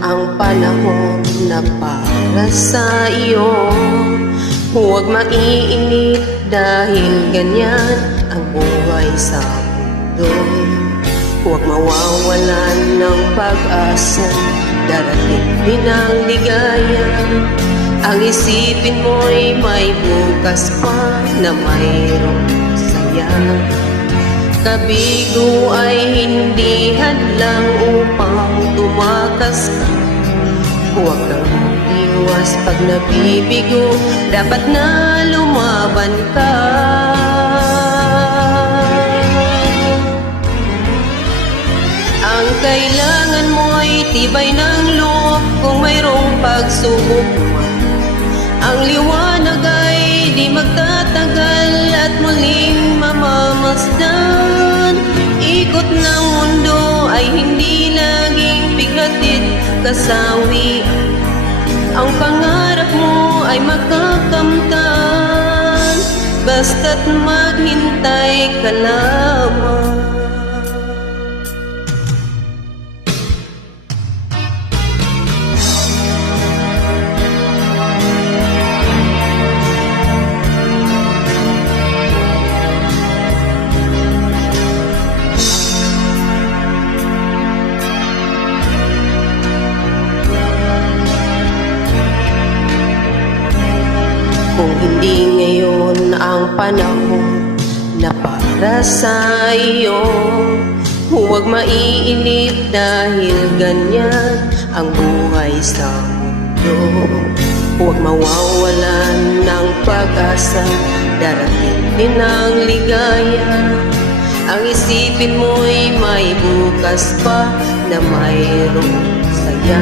ang panahon na para sa iyo. Huwag maiinip dahil ganyan ang buhay sa mundo. Huwag mawawalan ng pag-asa Darating din ang ligaya Ang isipin mo'y may bukas pa na mayroong saya. Kabigo ay hindi hadlang ka Huwag kang iwas pag nabibigo. Dapat na lumaban ka. Ang kailangan mo'y tibay ng loob Kung mayroong pagsubok. Ang liwanag ay di magtatagal At muling mamamasdan. Ikot ng mundo ay hindi laging bigatid kasawi Ang pangarap mo ay makakamtan Basta't maghintay ka lamang Kung hindi ngayon ang panahon na para sa iyo Huwag maiinip dahil ganyan ang buhay sa mundo. Huwag mawawalan ng pag-asa Darating din ang ligaya. Ang isipin mo'y may bukas pa na mayroong saya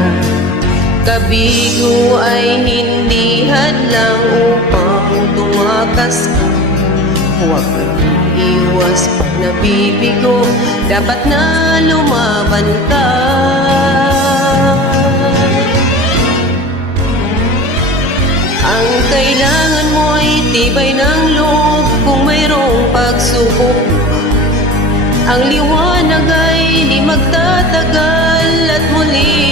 Kabigo ay hindi hadlang upang tumakas ka. Huwag iwas pag nabibigo. Dapat na lumaban ka. Ang kailangan mo'y tibay ng loob Kung mayroong pagsubok. Ang liwanag ay di magtatagal At muling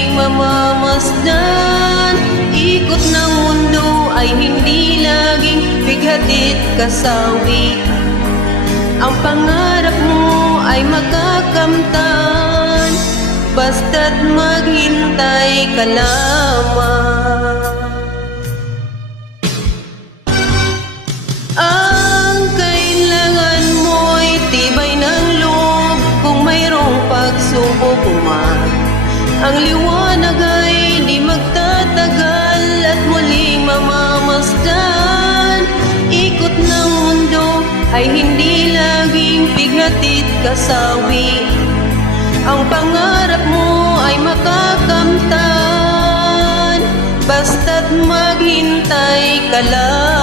mamamasdan Ikot ng mundo ay hindi laging bighatid kasawi Ang pangarap mo ay makakamtan Basta't maghintay ka lamang. Ang kailangan mo'y tibay ng loob Kung mayroong pagsubok Ang liwanag ay di magtatagal At muling mamamasdan. Ikot ng mundo ay hindi laging bighatid kasawi. Ang pangarap mo ay makakamtan Basta't maghintay ka lamang